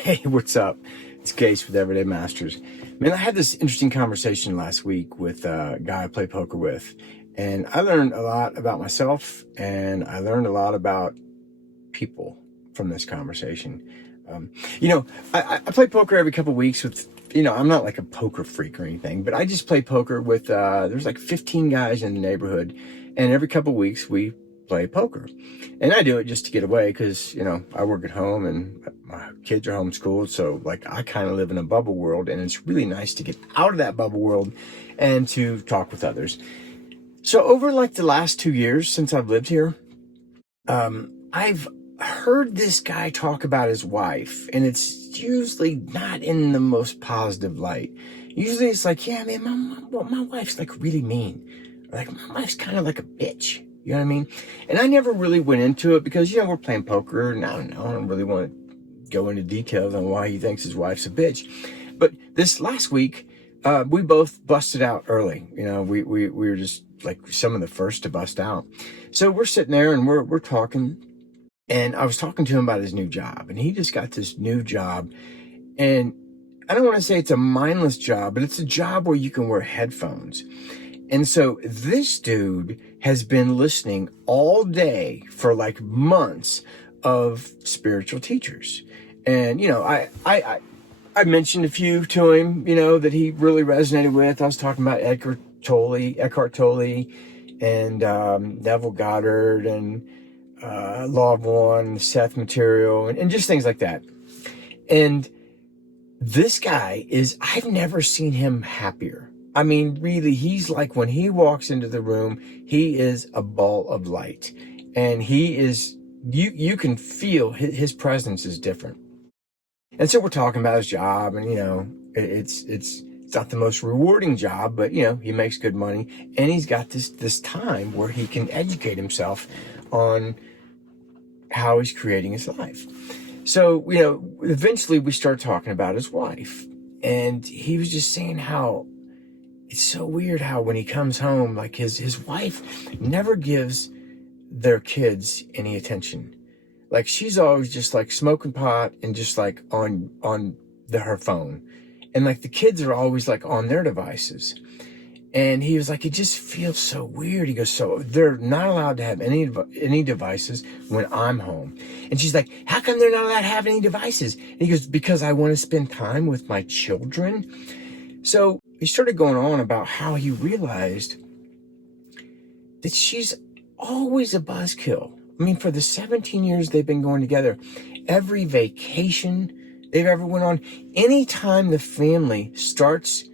Hey, what's up? It's Case with Everyday Masters. Man, I had this interesting conversation last week with a guy I play poker with, and I learned a lot about myself, and I learned a lot about people from this conversation. Um, you know, I play poker every couple of weeks with, I'm not like a poker freak or anything, but I just play poker with, there's like 15 guys in the neighborhood, and every couple of weeks we play poker. And I do it just to get away because, I work at home and my kids are homeschooled. So like I kind of live in a bubble world, and it's really nice to get out of that bubble world and to talk with others. So over like the last 2 years since I've lived here, I've heard this guy talk about his wife, and it's usually not in the most positive light. Usually it's like, yeah, man, my wife's like really mean. Like my wife's kind of like a bitch. You know what I mean? And I never really went into it because, we're playing poker, and I don't really want to go into details on why he thinks his wife's a bitch. But this last week, we both busted out early. We were just like some of the first to bust out. So we're sitting there and we're talking, and I was talking to him about his new job, and he just got this new job. And I don't want to say it's a mindless job, but it's a job where you can wear headphones. And so this dude has been listening all day for like months of spiritual teachers. And, I mentioned a few to him, that he really resonated with. I was talking about Eckhart Tolle and Neville Goddard and Law of One, Seth Material, and just things like that. And this guy I've never seen him happier. I mean, really, he's like, when he walks into the room, he is a ball of light, and he is, you can feel his presence is different. And so we're talking about his job, and, it's not the most rewarding job, but, he makes good money, and he's got this time where he can educate himself on how he's creating his life. So, eventually we start talking about his wife, and he was just saying how it's so weird how when he comes home, like his wife never gives their kids any attention. Like she's always just like smoking pot and just like on her phone. And like the kids are always like on their devices. And he was like, it just feels so weird. He goes, so they're not allowed to have any devices when I'm home. And she's like, how come they're not allowed to have any devices? And he goes, because I want to spend time with my children. So he started going on about how he realized that she's always a buzzkill. I mean, for the 17 years they've been going together, every vacation they've ever went on, anytime the family starts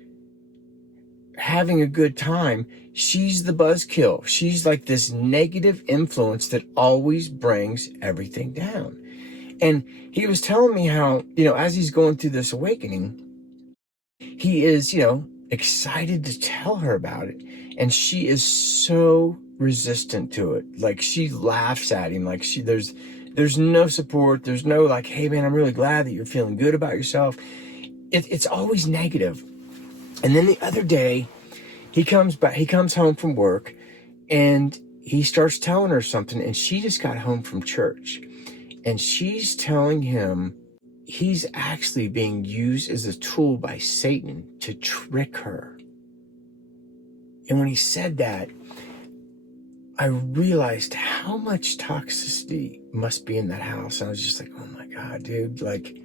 having a good time, she's the buzzkill. She's like this negative influence that always brings everything down. And he was telling me how, as he's going through this awakening, he is, excited to tell her about it. And she is so resistant to it. Like she laughs at him. Like there's no support. There's no like, hey man, I'm really glad that you're feeling good about yourself. It's always negative. And then the other day he comes home from work, and he starts telling her something, and she just got home from church, and she's telling him he's actually being used as a tool by Satan to trick her. And when he said that, I realized how much toxicity must be in that house. And I was just like, oh my God, dude. Like,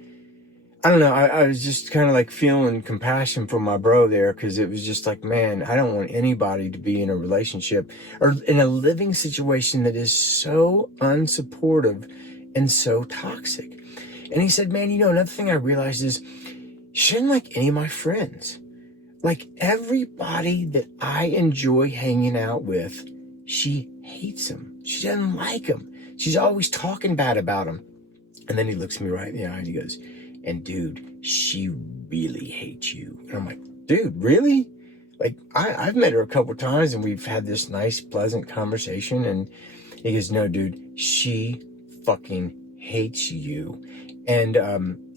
I don't know. I was just kind of like feeling compassion for my bro there, because it was just like, man, I don't want anybody to be in a relationship or in a living situation that is so unsupportive and so toxic. And he said, man, another thing I realized is she didn't like any of my friends. Like everybody that I enjoy hanging out with, she hates them. She doesn't like them. She's always talking bad about them. And then he looks me right in the eye and he goes, and dude, she really hates you. And I'm like, dude, really? Like I've met her a couple times and we've had this nice, pleasant conversation. And he goes, no, dude, she fucking hates you. And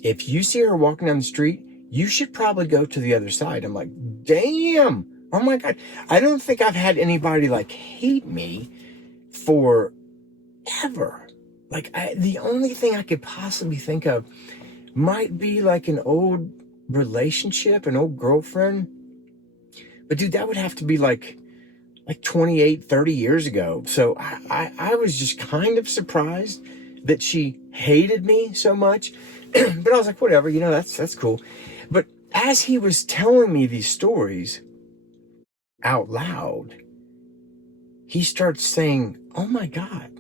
if you see her walking down the street, you should probably go to the other side. I'm like, damn. Oh my God. I don't think I've had anybody like hate me forever. Like the only thing I could possibly think of might be like an old relationship, an old girlfriend. But dude, that would have to be like 28, 30 years ago. So I was just kind of surprised that she hated me so much. But I was like, whatever, that's cool. But as he was telling me these stories out loud, he starts saying, oh my God,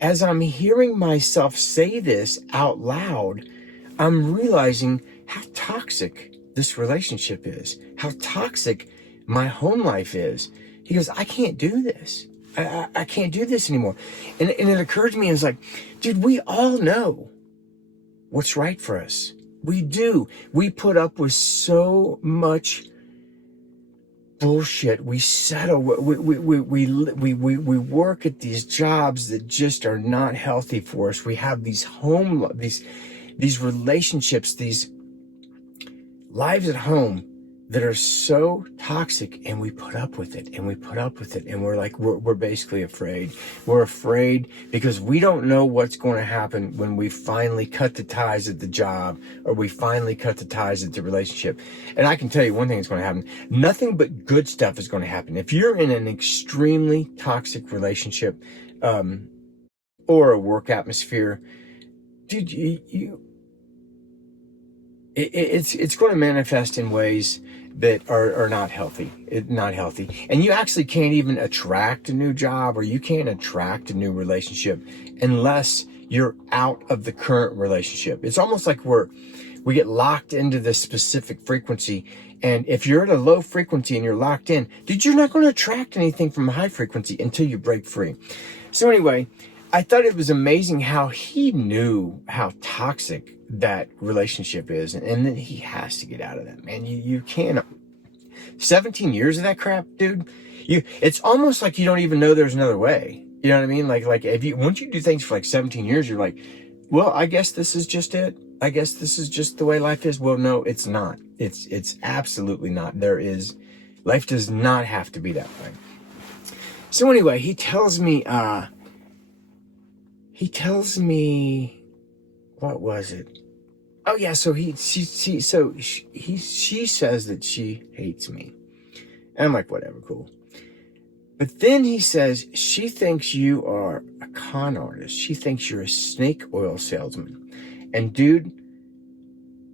as I'm hearing myself say this out loud, I'm realizing how toxic this relationship is, how toxic my home life is. He goes, I can't do this. I can't do this anymore. And it occurred to me, I was like, dude, we all know what's right for us. We do. We put up with so much bullshit. We settle. We work at these jobs that just are not healthy for us. We have these these relationships, these lives at home that are so toxic, and we put up with it, and we put up with it, and we're basically afraid. We're afraid because we don't know what's going to happen when we finally cut the ties at the job, or we finally cut the ties at the relationship. And I can tell you one thing that's going to happen. Nothing but good stuff is going to happen. If you're in an extremely toxic relationship, or a work atmosphere, dude, it's going to manifest in ways that are not healthy. And you actually can't even attract a new job, or you can't attract a new relationship unless you're out of the current relationship. It's almost like we get locked into this specific frequency. And if you're at a low frequency and you're locked in, dude, you're not going to attract anything from a high frequency until you break free. So anyway, I thought it was amazing how he knew how toxic that relationship is, and then he has to get out of that, man. You can't. 17 years of that crap, dude. It's almost like you don't even know there's another way. You know what I mean? Like once you do things for like 17 years, you're like, well, I guess this is just it. I guess this is just the way life is. Well, no, it's not. It's absolutely not. Life does not have to be that way. So anyway, he tells me, what was it? Oh yeah, so she says that she hates me. And I'm like, whatever, cool. But then he says she thinks you are a con artist. She thinks you're a snake oil salesman. And dude,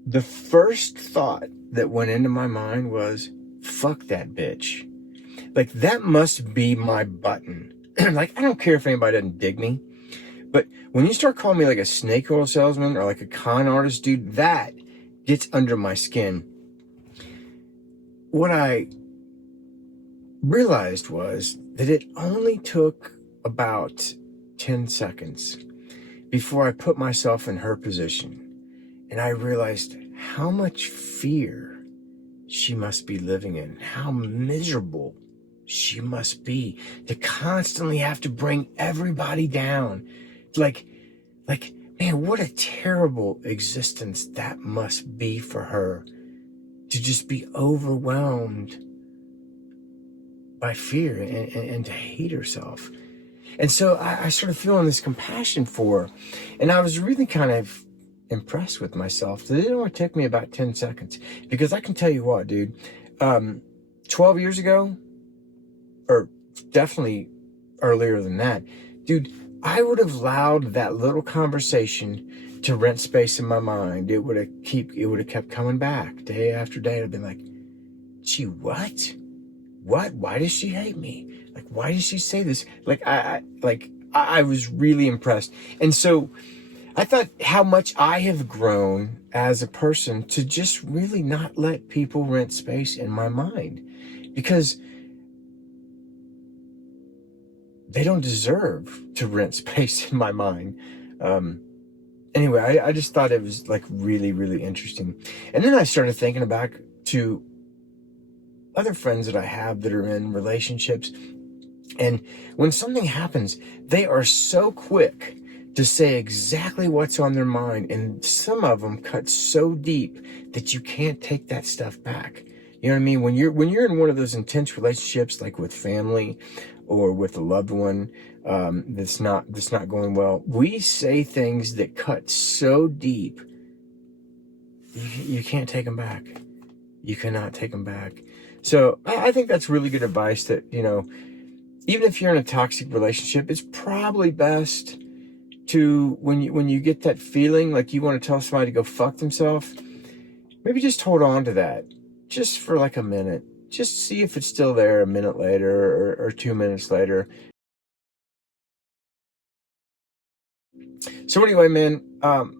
the first thought that went into my mind was, fuck that bitch. Like, that must be my button. Like, I don't care if anybody doesn't dig me. But when you start calling me like a snake oil salesman or like a con artist, dude, that gets under my skin. What I realized was that it only took about 10 seconds before I put myself in her position. And I realized how much fear she must be living in, how miserable she must be to constantly have to bring everybody down. Like, man, what a terrible existence that must be for her, to just be overwhelmed by fear and to hate herself. And so I started feeling this compassion for her. And I was really kind of impressed with myself that it only took me about 10 seconds. Because I can tell you what, dude, 12 years ago, or definitely earlier than that, dude, I would have allowed that little conversation to rent space in my mind. It would have kept coming back day after day. I'd have been like, gee, what? Why does she hate me? Like, why does she say this? I was really impressed. And so I thought how much I have grown as a person to just really not let people rent space in my mind, because they don't deserve to rent space in my mind. Anyway, I just thought it was like really, really interesting. And then I started thinking back to other friends that I have that are in relationships. And when something happens, they are so quick to say exactly what's on their mind. And some of them cut so deep that you can't take that stuff back. You know what I mean? When you're in one of those intense relationships, like with family or with a loved one, that's not going well, we say things that cut so deep you can't take them back. You cannot take them back. So I think that's really good advice that, even if you're in a toxic relationship, it's probably best to, when you get that feeling like you want to tell somebody to go fuck themselves, maybe just hold on to that just for like a minute. Just see if it's still there a minute later or 2 minutes later. So anyway, man,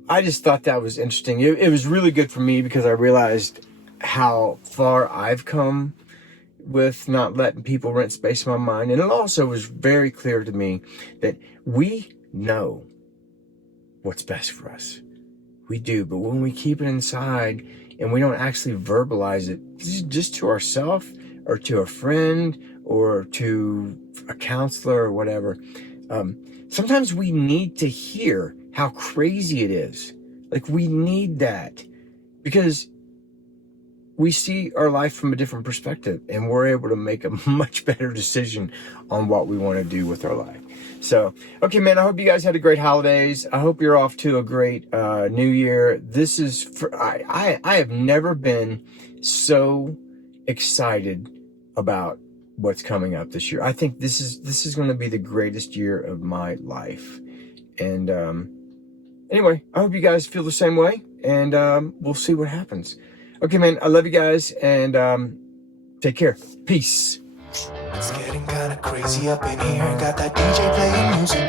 I just thought that was interesting. It was really good for me because I realized how far I've come with not letting people rent space in my mind. And it also was very clear to me that we know what's best for us. We do, but when we keep it inside and we don't actually verbalize it just to ourselves or to a friend or to a counselor or whatever, sometimes we need to hear how crazy it is. Like, we need that because we see our life from a different perspective and we're able to make a much better decision on what we want to do with our life. So, okay, man, I hope you guys had a great holidays. I hope you're off to a great new year. This is, I have never been so excited about what's coming up this year. I think this is going to be the greatest year of my life. And anyway, I hope you guys feel the same way, and we'll see what happens. Okay, man, I love you guys, and take care. Peace. It's getting kinda crazy up in here. Got that DJ playing music